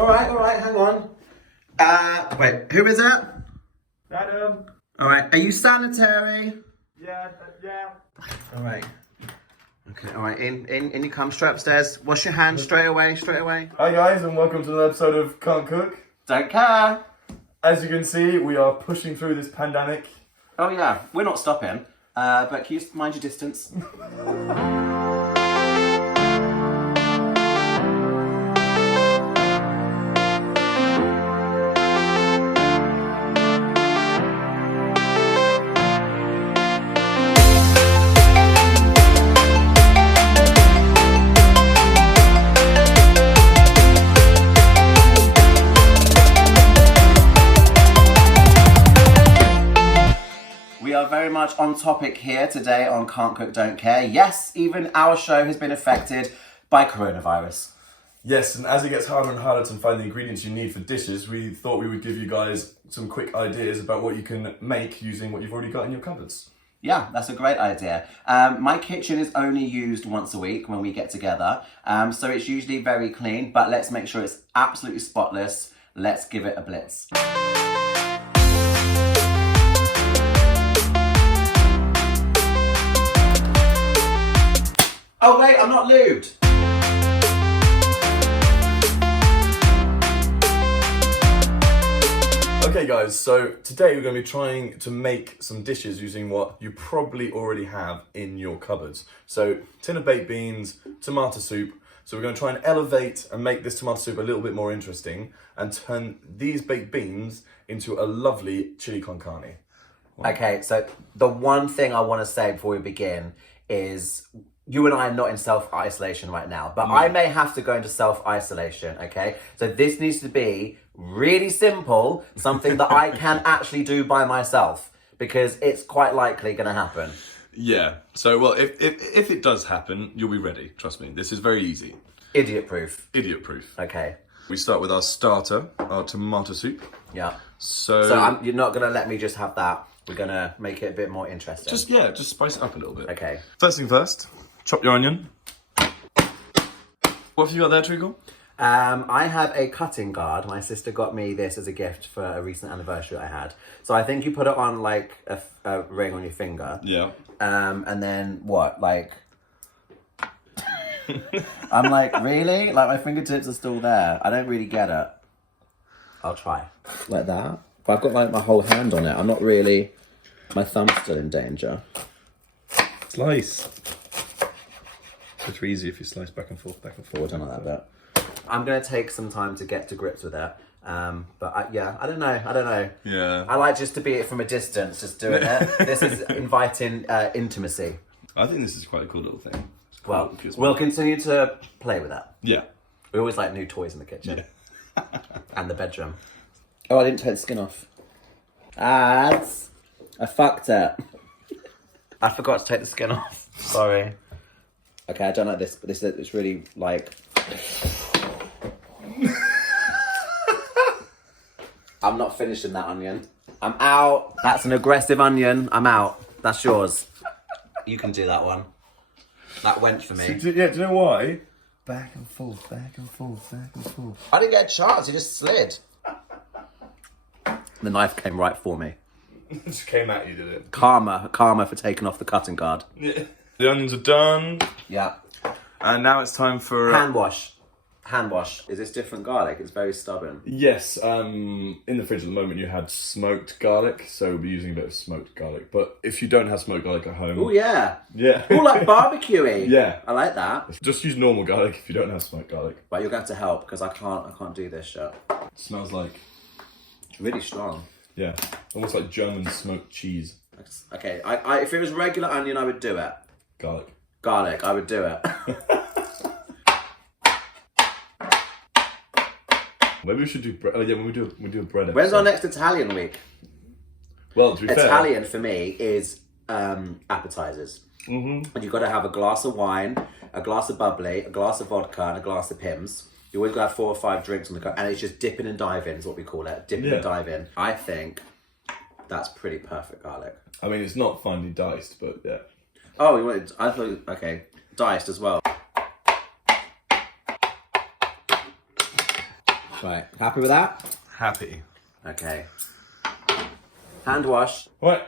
All right, hang on. Wait, who is it? Adam. All right, are you sanitary? Yeah. All right. Okay, all right, in you come, straight upstairs. Wash your hands straight away. Hi guys, and welcome to another episode of Can't Cook. Don't care. As you can see, we are pushing through this pandemic. Oh yeah, we're not stopping. But can you mind your distance? We are very much on topic here today on Can't Cook, Don't Care. Yes, even our show has been affected by coronavirus. Yes, and as it gets harder and harder to find the ingredients you need for dishes, we thought we would give you guys some quick ideas about what you can make using what you've already got in your cupboards. Yeah, that's a great idea. My kitchen is only used once a week when we get together, so it's usually very clean, but let's make sure it's absolutely spotless. Let's give it a blitz. Oh wait, I'm not lubed. Okay guys, so today we're going to be trying to make some dishes using what you probably already have in your cupboards. So, tin of baked beans, tomato soup. So we're going to try and elevate and make this tomato soup a little bit more interesting and turn these baked beans into a lovely chili con carne. Wow. Okay, so the one thing I want to say before we begin is you and I are not in self-isolation right now, but I may have to go into self-isolation, okay? So this needs to be really simple, something that I can actually do by myself, because it's quite likely going to happen. Yeah. So, well, if it does happen, you'll be ready. Trust me. This is very easy. Idiot-proof. Idiot-proof. Okay. We start with our starter, our tomato soup. Yeah. So you're not going to let me just have that. We're going to make it a bit more interesting. Just spice it up a little bit. Okay. First thing first, chop your onion. What have you got there, Treacle? I have a cutting guard. My sister got me this as a gift for a recent anniversary I had. So I think you put it on like a ring on your finger. Yeah. And then what? Like, I'm like, really? Like my fingertips are still there. I don't really get it. I'll try. Like that. But I've got like my whole hand on it. I'm not really, my thumb's still in danger. Slice. It's easy if you slice back and forth, back and forth. I don't like that bit. I'm going to take some time to get to grips with it. But I don't know. Yeah. I like just to be from a distance, just doing it. This is inviting intimacy. I think this is quite a cool little thing. Well, we'll continue to play with that. Yeah. We always like new toys in the kitchen. Yeah. And the bedroom. Oh, I didn't take the skin off. I fucked it. I forgot to take the skin off. Sorry. Okay, I don't like this, but it's really like... I'm not finishing that onion. I'm out. That's an aggressive onion. I'm out. That's yours. You can do that one. That went for me. So, do you know why? Back and forth, back and forth, back and forth. I didn't get a chance. It just slid. The knife came right for me. It just came at you, did it? Karma for taking off the cutting guard. Yeah. The onions are done. Yeah. And now it's time for... Hand wash. Is this different garlic? It's very stubborn. Yes, in the fridge at the moment you had smoked garlic, so we'll be using a bit of smoked garlic. But if you don't have smoked garlic at home... Oh, yeah. Yeah. Oh, like barbecue-y. Yeah. I like that. Just use normal garlic if you don't have smoked garlic. But you're going to have to help, because I can't do this shit. It smells like... It's really strong. Yeah. Almost like German smoked cheese. Okay, I if it was regular onion, I would do it. Garlic, I would do it. Maybe we should do bread. Oh yeah, when we do a bread episode. When's our next Italian week? Well, to be fair, Italian for me is appetizers. Mm-hmm. And you've got to have a glass of wine, a glass of bubbly, a glass of vodka, and a glass of Pimm's. You always got to have 4 or 5 drinks on the go, and it's just dipping and diving is what we call it. Dipping and diving. I think that's pretty perfect garlic. I mean, it's not finely diced, but yeah. Oh, you wanted? I thought okay, diced as well. Right, happy with that? Happy. Okay. Hand wash. Right.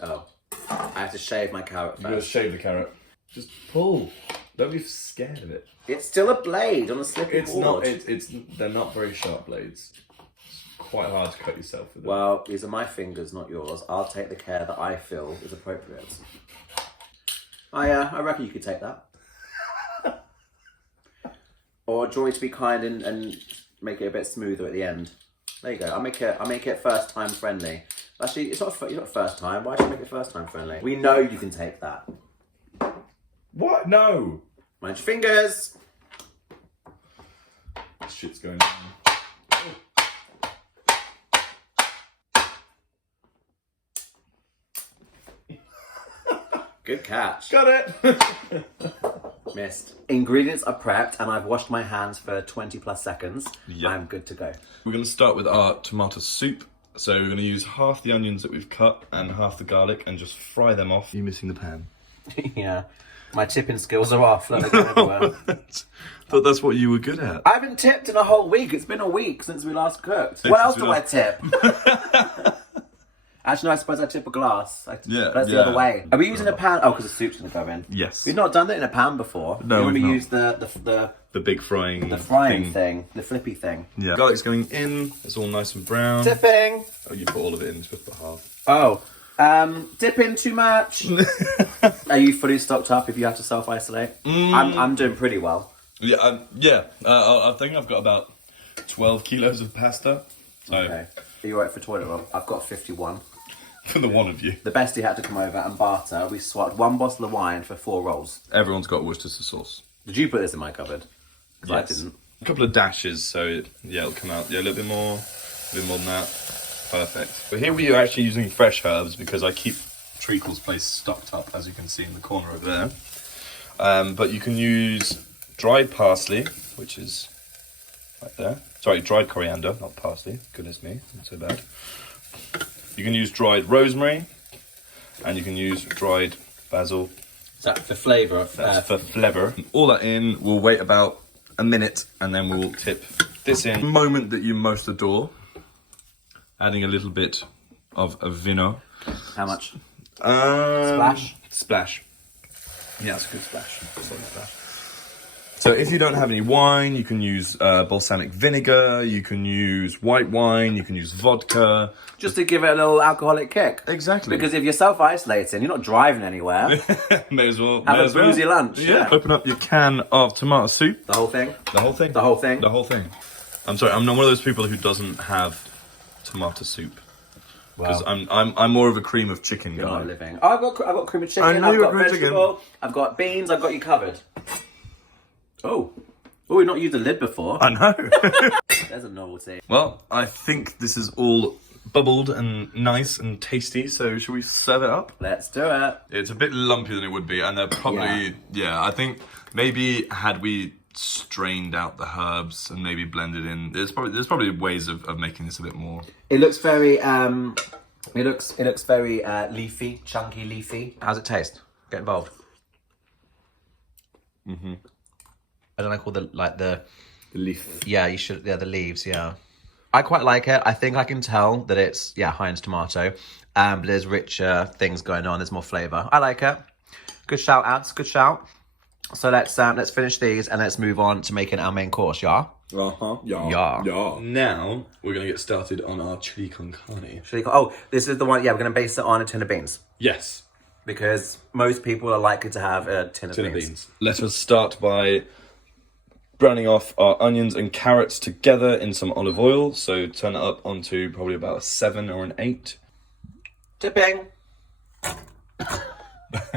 Oh, I have to shave my carrot I'm gonna first. shave the carrot. Just pull. Don't be scared of it. It's still a blade on a slippery It's board. not. They're not very sharp blades. It's quite hard to cut yourself with them. Well, these are my fingers, not yours. I'll take the care that I feel is appropriate. I reckon you could take that. Or do you want me to be kind and make it a bit smoother at the end? There you go. I'll make it first time friendly. Actually, it's not first time. Why should I make it first time friendly? We know you can take that. What? No. Mind your fingers. This shit's going down. Good catch. Got it. Missed. Ingredients are prepped and I've washed my hands for 20 plus seconds. Yep. I'm good to go. We're going to start with our tomato soup. So we're going to use half the onions that we've cut and half the garlic and just fry them off. You're missing the pan. Yeah. My tipping skills are off. Like they're everywhere. Thought that's what you were good at. I haven't tipped in a whole week. It's been a week since we last cooked. What else do I tip? Actually, no, I suppose I tip a glass. Yeah, That's the yeah. other way. Are we using a pan? Oh, because the soup's going to go in. Yes. We've not done that in a pan before. No, we we've not. use the big frying thing, the flippy thing. Yeah. Garlic's going in. It's all nice and brown. Tipping. Oh, you put all of it in, just put half. Oh. Dipping too much. Are you fully stocked up if you have to self-isolate? I'm doing pretty well. Yeah, I think I've got about 12 kilos of pasta. So Okay. Are you right for toilet roll? I've got 51. for the one of you. The bestie had to come over and barter. We swapped one bottle of wine for 4 rolls. Everyone's got Worcestershire sauce. Did you put this in my cupboard? 'Cause I didn't. A couple of dashes, so it'll come out. Yeah, a little bit more than that. Perfect. But here we are actually using fresh herbs because I keep Treacle's place stocked up, as you can see in the corner over there. But you can use dried parsley, which is right there. Sorry, dried coriander, not parsley. Goodness me, not so bad. You can use dried rosemary, and you can use dried basil. Is that for flavour? That's for flavour. All that in, we'll wait about a minute, and then we'll tip this in. The moment that you most adore, adding a little bit of vino. How much? Splash? Splash. Yeah, it's a good splash. Solid splash. So if you don't have any wine, you can use balsamic vinegar, you can use white wine, you can use vodka. Just to give it a little alcoholic kick. Exactly. Because if you're self-isolating, you're not driving anywhere. May as well. Have may a as well. boozy lunch. Yeah. Open up your can of tomato soup. The whole thing? The whole thing? The whole thing? The whole thing. I'm sorry, I'm not one of those people who doesn't have tomato soup. Because I'm more of a cream of chicken You're guy. not living. Oh, I've got cream of chicken, I knew I've you were got cream of chicken. vegetable, I've got beans, I've got you covered. Oh, we've not used the lid before. I know. There's a novelty. Well, I think this is all bubbled and nice and tasty, so should we serve it up? Let's do it. It's a bit lumpier than it would be, and they're probably, I think maybe had we strained out the herbs and maybe blended in, there's probably ways of making this a bit more. It looks very, it looks very leafy, chunky leafy. How's it taste? Get involved. Mm-hmm. I don't know, call the leaf. Yeah, you should. Yeah, the leaves. Yeah, I quite like it. I think I can tell that it's Heinz tomato, but there's richer things going on. There's more flavour. I like it. Good shout, ads. Good shout. So let's finish these and let's move on to making our main course. Yeah. Uh-huh. Yeah. Now we're gonna get started on our chili con carne. Oh, this is the one. Yeah, we're gonna base it on a tin of beans Yes. because most people are likely to have a tin of beans. Let us start by browning off our onions and carrots together in some olive oil. So turn it up onto probably about a 7 or an 8. Tipping.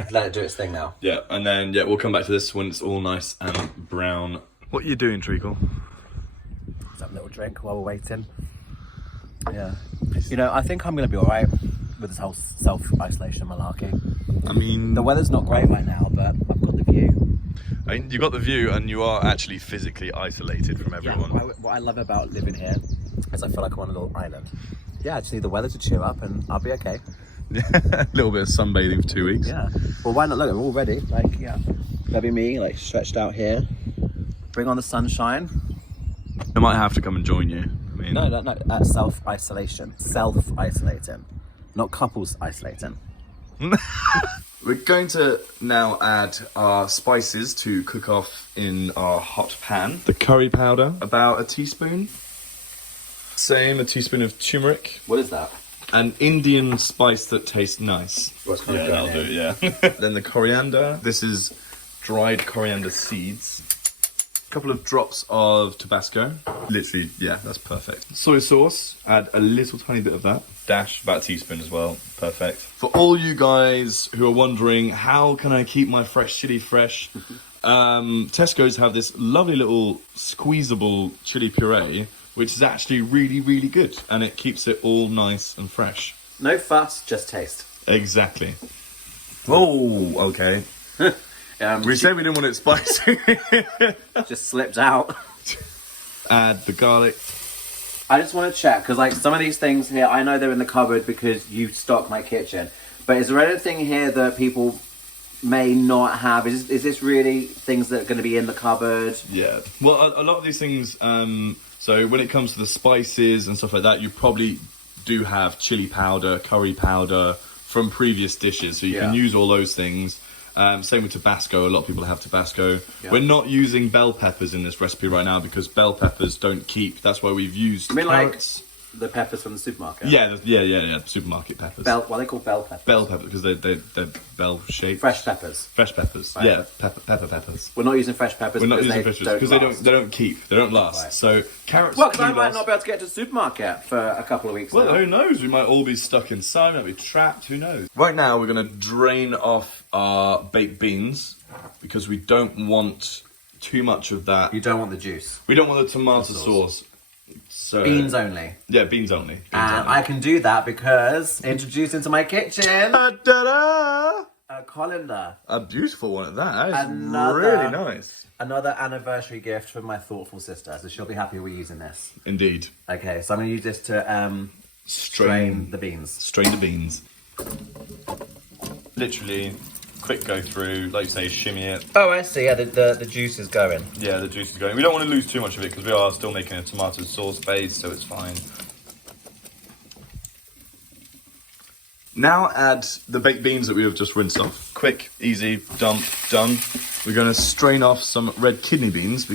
Let it do its thing now. Yeah, and then we'll come back to this when it's all nice and brown. What are you doing, Treacle? Let's have a little drink while we're waiting. Yeah. You know, I think I'm going to be all right with this whole self-isolation malarkey. I mean, The weather's not great right now, but I've got the view. I mean, you got the view, and you are actually physically isolated from everyone. Yeah, what I love about living here is I feel like I'm on a little island. Yeah, I just need the weather to cheer up and I'll be okay. A little bit of sunbathing for 2 weeks. Yeah. Well, why not? Look, we're all ready. Like, yeah. That'd be me, like, stretched out here. Bring on the sunshine. I might have to come and join you. I mean, No. Self-isolation. Self-isolating. Not couples isolating. we're going to now add our spices to cook off in our hot pan. The curry powder, about a teaspoon. Same, a teaspoon of turmeric. What is that? An Indian spice that tastes nice. What's kind of That'll do, yeah. Then the coriander. This is dried coriander seeds. A couple of drops of Tabasco. Literally, yeah, that's perfect. Soy sauce. Add a little tiny bit of that. Dash, about a teaspoon as well. Perfect. For all you guys who are wondering, how can I keep my fresh chili fresh? Tesco's have this lovely little squeezable chili puree, which is actually really, really good. And it keeps it all nice and fresh. No fuss, just taste. Exactly. Oh, okay. We said we didn't want it spicy. Just slipped out. Add the garlic. I just want to check, because like some of these things here, I know they're in the cupboard because you stock my kitchen. But is there anything here that people may not have? Is this really things that are going to be in the cupboard? Yeah. Well, a lot of these things, so when it comes to the spices and stuff like that, you probably do have chili powder, curry powder from previous dishes. So you can use all those things. Same with Tabasco. A lot of people have Tabasco. Yeah. We're not using bell peppers in this recipe right now because bell peppers don't keep. That's why we've used carrots. Like the peppers from the supermarket? Yeah. Supermarket peppers. Why are they called bell peppers? Bell peppers because they're bell shaped. Fresh peppers. Fresh peppers. Right. Yeah, pepper peppers. We're not using fresh peppers. We're not using fresh peppers because they don't keep. They don't last. Right. So carrots. Well, because I might not be able to get to the supermarket for a couple of weeks. Well, now. Who knows? We might all be stuck inside. We might be trapped. Who knows? Right now, we're going to drain off our baked beans because we don't want too much of that. You don't want the juice. We don't want the tomato sauce. So beans only. Yeah, beans only. I can do that because introduced into my kitchen Ta-da! a colander. A beautiful one at that. That is really nice. Another anniversary gift from my thoughtful sister, so she'll be happy we're using this. Indeed. Okay, so I'm going to use this to strain the beans. Strain the beans. Literally, quick go through, like you say, shimmy it. Oh, I see. Yeah, the juice is going. Yeah, the juice is going. We don't want to lose too much of it because we are still making a tomato sauce base, so it's fine. Now add the baked beans that we have just rinsed off. Quick, easy, dump, done. We're going to strain off some red kidney beans.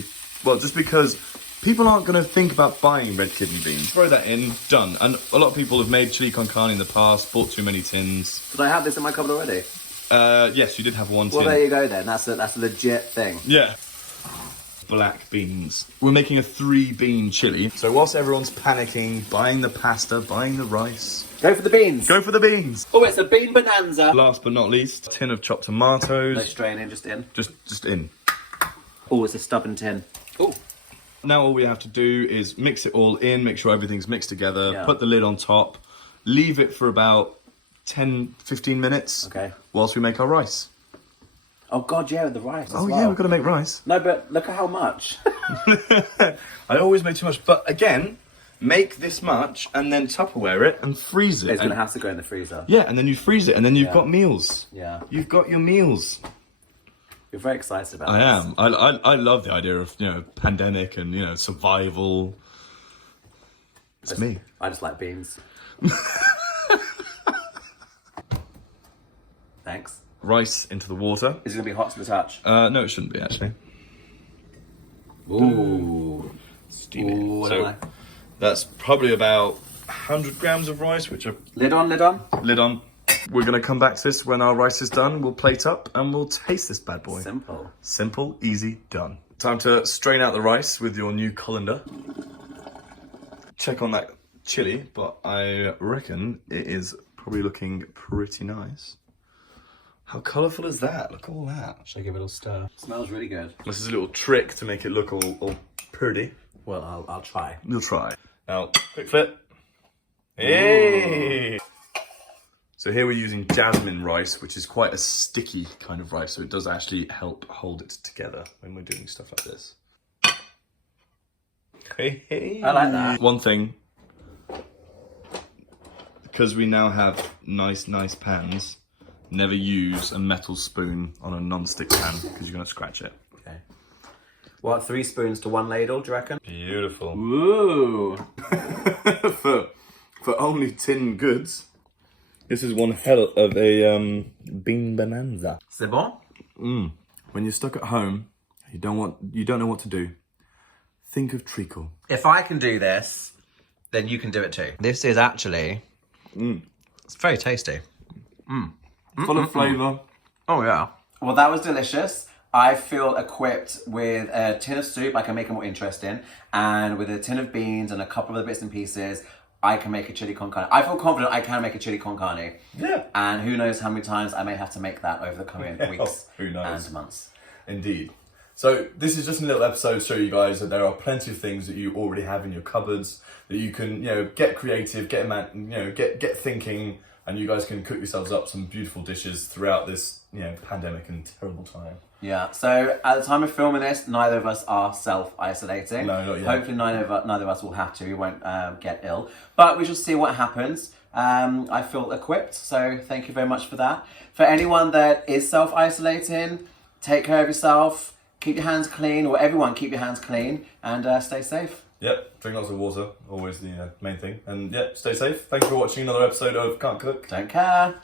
Well, just because people aren't going to think about buying red kidney beans. Throw that in, done. And a lot of people have made chili con carne in the past, bought too many tins. Did I have this in my cupboard already? Yes, you did have one tin. Well, there you go then. That's a legit thing. Yeah. Black beans. We're making a 3-bean chili. So whilst everyone's panicking, buying the pasta, buying the rice. Go for the beans. Go for the beans. Oh, it's a bean bonanza. Last but not least, a tin of chopped tomatoes. No straining, just in. Just in. Oh, it's a stubborn tin. Oh. Now all we have to do is mix it all in, make sure everything's mixed together, put the lid on top, leave it for about 10-15 minutes. Okay. Whilst we make our rice. Oh god, yeah, the rice. Oh yeah, we've got to make rice. No, but look at how much. I always make too much, but again, make this much and then Tupperware it and freeze it. It's going to have to go in the freezer. Yeah, and then you freeze it and then you've got meals. Yeah. You've got your meals. You're very excited about I this. am. I love the idea of, pandemic and, survival. It's me. I just like beans. Thanks. Rice into the water. Is it going to be hot to the touch? No, it shouldn't be, actually. Ooh. Steam it. So that's probably about 100 grams of rice, which are... Lid on, lid on? Lid on. We're going to come back to this when our rice is done. We'll plate up and we'll taste this bad boy. Simple. Simple, easy, done. Time to strain out the rice with your new colander. Check on that chili, but I reckon it is probably looking pretty nice. How colourful is that? Look at all that. Should I give it a little stir? It smells really good. This is a little trick to make it look all pretty. Well, I'll try. You'll try. Now, quick flip. Hey! So here we're using jasmine rice, which is quite a sticky kind of rice, so it does actually help hold it together when we're doing stuff like this. Hey. I like that. One thing, because we now have nice pans, never use a metal spoon on a non-stick pan because you're going to scratch it. Okay. What, 3 spoons to 1 ladle, do you reckon? Beautiful. Ooh. For only tin goods. This is one hell of a bean bonanza. C'est bon? When you're stuck at home, you don't know what to do. Think of treacle. If I can do this, then you can do it too. This is actually, it's very tasty. Full of flavour. Oh yeah. Well, that was delicious. I feel equipped with a tin of soup. I can make it more interesting. And with a tin of beans and a couple of other bits and pieces, I can make a chili con carne. I feel confident I can make a chili con carne. Yeah. And who knows how many times I may have to make that over the coming weeks who knows? and months. Indeed. So this is just a little episode to show you guys that there are plenty of things that you already have in your cupboards that you can, get creative, get thinking, and you guys can cook yourselves up some beautiful dishes throughout this, pandemic and terrible time. Yeah, so at the time of filming this, neither of us are self-isolating. No, not yet. Hopefully neither of us will have to. We won't get ill. But we shall see what happens. I feel equipped, so thank you very much for that. For anyone that is self-isolating, take care of yourself, keep your hands clean, or everyone keep your hands clean, and stay safe. Yep, drink lots of water, always the main thing. And stay safe. Thanks for watching another episode of Can't Cook. Don't care.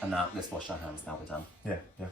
And now let's wash our hands. Now we're done. Yeah.